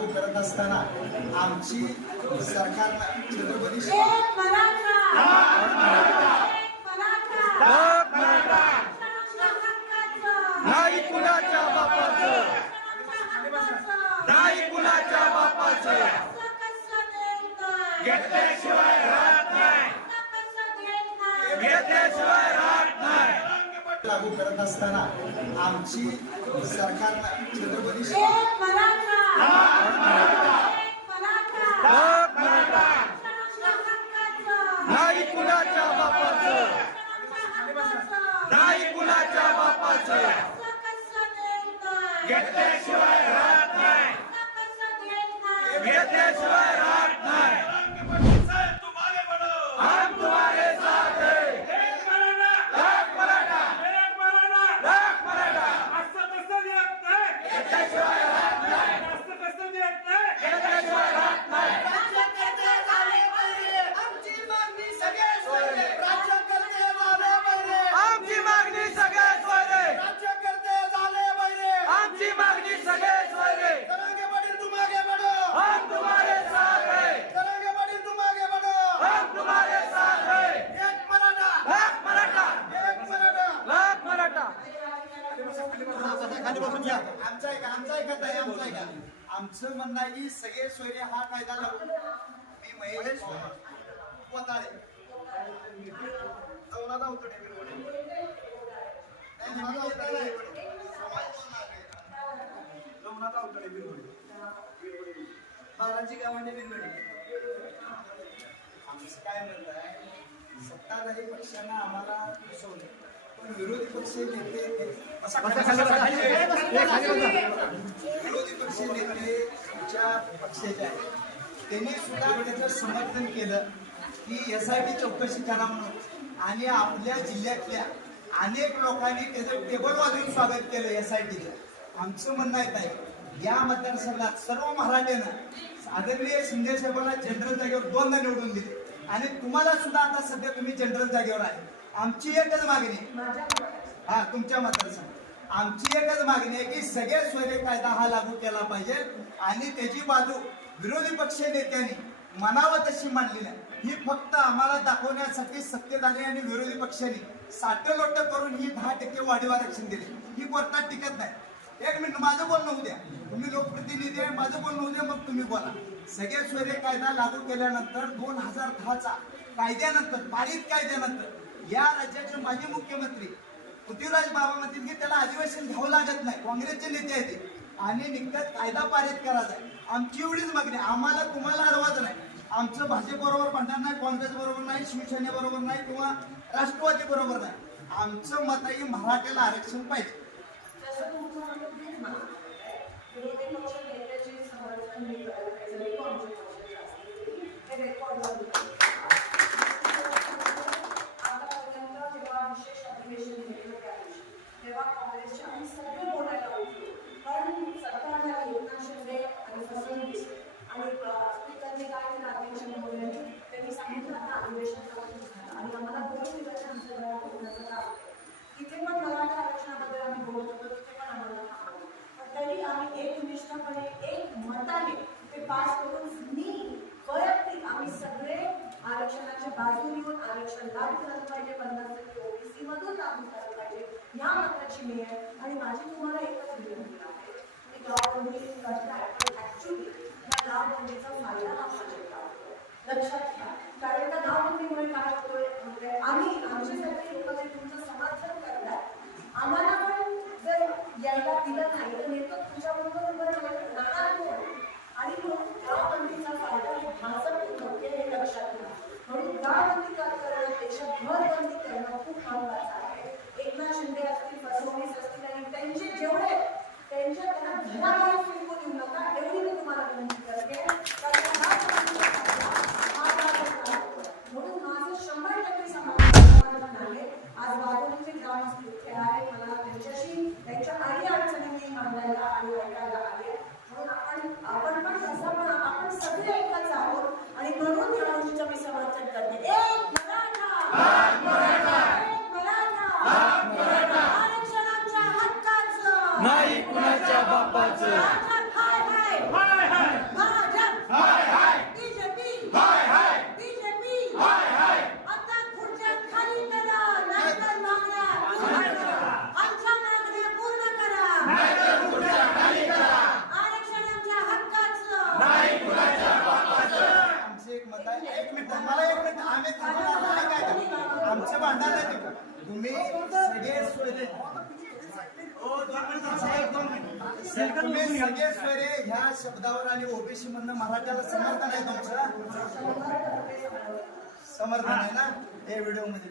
लागू करत असताना आमची सरकारनं छत्रपती एक शिवाजी मराठा. एक मराठा. नाही कुणाच्या बापाचं. नाही कुणाच्या बापाचं. घेतल्याशिवाय राहत नाही. घेतल्याशिवाय राहत नाही. लागू करत असताना आमची सरकारनं छत्रपती नाही कुणाच्या बापाचं. नाही कुणाच्या बापाचं. घेतल्याशिवाय राहत नाही. घेतल्याशिवाय राहत नाही हम तुम्हारे साथ हैं एक मराठा एक मराठा घेतल्याशिवाय राहत नाही घेतल्याशिवाय राहत नाही आमची मागणी सगळे सोयरे आमची मागणी सगळे सोयरे हम तुम्हारे साथ हैं हम तुम्हारे साथ हैं लाख मराठा लाख मराठा आमचं ऐका आमचं ऐकत आहे आमचं ऐका आमचं म्हणणं आहे की सगळे सोयरे हा कायदा लागू. मी महेश वताळे चौदादा होतो बिरवडे. नाही, बिरवडे. समाज बोलणार बिरवडे. बालाजी आमचं काय म्हणणं आहे? सत्ताधारी पक्षानं आम्हाला फसवलं. पण विरोधी पक्ष नेते विरोधी पक्ष नेते तुमच्या पक्षाचे आहेत त्यांनी सुद्धा त्याचं समर्थन केलं की एस आय टी चौकशी करा म्हणून आणि आपल्या जिल्ह्यातल्या अनेक लोकांनी त्याचं टेबल वाजवून स्वागत केलं एस आय टीचं आमचं म्हणणं येत आहे या मतदारसंघात सर्व महाराजांना आदरणीय शिंदे साहेबांना जनरल जागेवर दोनदा निवडून दिले आणि तुम्हाला सुद्धा आता सध्या तुम्ही जनरल जागेवर आहे आमची एकच मागणी आहे. हा तुमच्या मतदारसंघात आमची एकच मागणी आहे की सगळे सोयरे कायदा हा लागू केला पाहिजे आणि त्याची बाजू विरोधी पक्ष नेत्यांनी मनावं तशी मांडली नाही. ही फक्त आम्हाला दाखवण्यासाठी सत्तेधारी आणि विरोधी पक्षांनी साठलोट करून ही दहा टक्के वाढीव आरक्षण दिले. ही कोर्टात टिकत नाही. एक मिनिट माझं बोलणं होऊ द्या. तुम्ही लोकप्रतिनिधी आहे माझं बोलणं होऊ द्या मग तुम्ही बोला. सगळे सोयरे कायदा लागू केल्यानंतर दोन हजार दहाचा कायद्यानंतर पारित कायद्यानंतर या राज्याचे माजी मुख्यमंत्री पृथ्वीराज बाबा म्हणतील की त्याला अधिवेशन घ्यावं लागत नाही. काँग्रेसचे नेते आहेत आणि निकट कायदा पारित करायचा आहे आमची एवढीच मागणी आहे. आम्हाला तुम्हाला अडवायचं नाही. आमचं भाजपबरोबर भांडण नाही काँग्रेस बरोबर नाही शिवसेनेबरोबर नाही किंवा राष्ट्रवादी बरोबर नाही. आमचं मत आहे मराठ्याला आरक्षण पाहिजे जसं तुमचं म्हणणं तेच मला. विरोधी पक्ष नेत्याचे समर्थन मी करायला पाहिजे. मी आमच्या पक्षाचे असते. हे रेकॉर्डवर होतं. आतापर्यंत जेव्हा विशेष अधिवेशन घेतलं त्या दिवशी, तेव्हा काँग्रेसचे आम्ही सगळे बोलायला होतो कारण सरकारने एकनाथ शिंदे आणि फसवणूक आणि स्पीकरने काय केलं? अध्यक्ष त्यांनी सांगितलं आता अधिवेशन झालं. आणि आम्हाला दोन दिवसाच्या अंतराळात बोलण्याचं काम तिथे पण मराठा आरक्षणाबद्दल आम्ही बोलत होतो. तिथे पण आम्हाला पण तरी आम्ही एक निष्ठपणे एक मताने ते पास करून मी वैयक्तिक आम्ही सगळे आरक्षणाच्या बाजू येऊन आरक्षण लागू झालं पाहिजे. पन्नास टक्के ओबीसी मधून लागू झालं या मताची मी आहे आणि माझी तुम्हाला एकच विनंती आहे की गावबंदी करताय पण ऍक्च्युली या गावबंदीचा फायदा हा भाजपला लक्षात घ्या. कारण त्या गावबंदीमुळे काय होतोय? आम्ही आमच्यासाठी लोक जे तुमचं समर्थन करतात आम्हाला पण जर यायला दिलं नाही तर नेमकं तुमच्याबरोबर बरोबर राहणार कोण? आणि म्हणून गावबंदीचा फायदा हे भाजप होते हे लक्षात घ्या. म्हणून गावबंदी का करणं पेक्षा घरबंदी करणं खूप महत्वाचं आहे. Hallelujah. सोयरे ह्या शब्दावर आणि ओबीसी मधनं मराठ्याला समर्थन आहे तुमचं? समर्थन आहे ना? हे व्हिडिओमध्ये